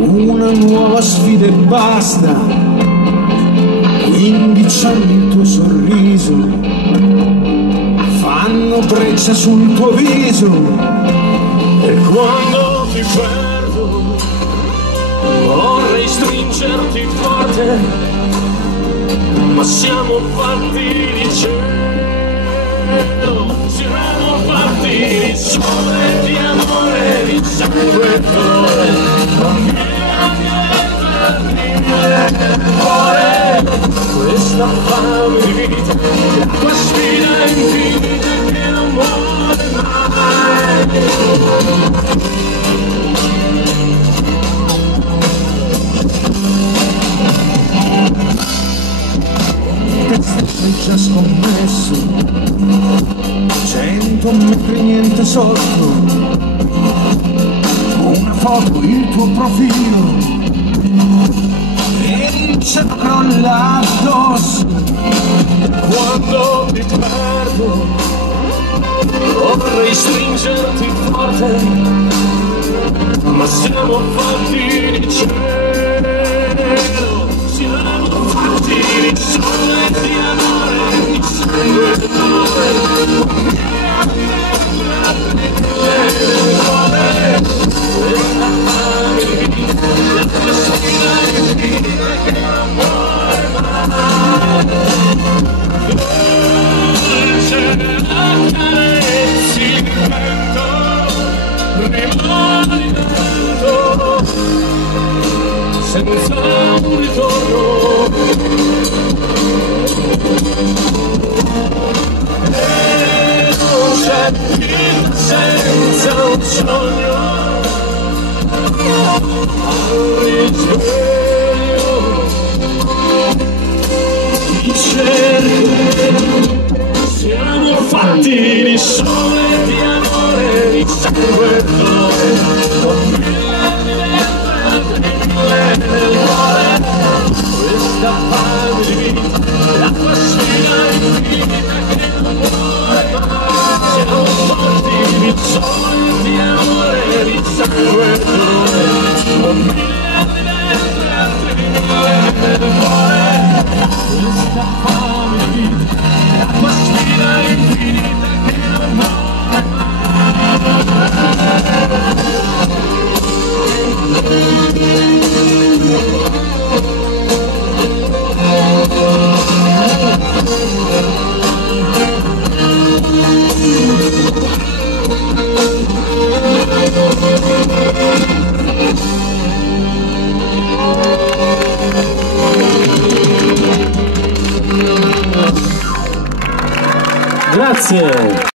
una nuova sfida e basta. 15 anni il tuo sorriso fanno breccia sul tuo viso, e quando ti perdo vorrei stringerti forte, ma siamo fatti di cielo, siamo fatti di sole, di amore, di sangue e dolore. Non viene cuore, questa fame di vita, la tua sfida infinita che non muore mai. Hai già scommesso 100 metri niente sotto, una foto, il tuo profilo e il cielo crolla addosso. Quando ti perdo vorrei stringerti forte, ma siamo fatti di cielo, siamo fatti di sole, di amore, di sangue e dolore. Questa fame di vita, la tua sfida infinita che non muore mai. Dolce accarezzi il vento, rimani dentro, senza un ritorno. E non c'è vita senza un sogno, al risveglio ti cerco, siamo fatti di sole, di amore, di sangue e dolore. Non nel cuore, questa fame di vita, la tua sfida infinita che non muore mai. Siamo forti di sole, di amore, di sangue e dolore. Non miliardi dentro e altri nel cuore, questa fame di vita, la tua sfida infinita che non muore Grazie.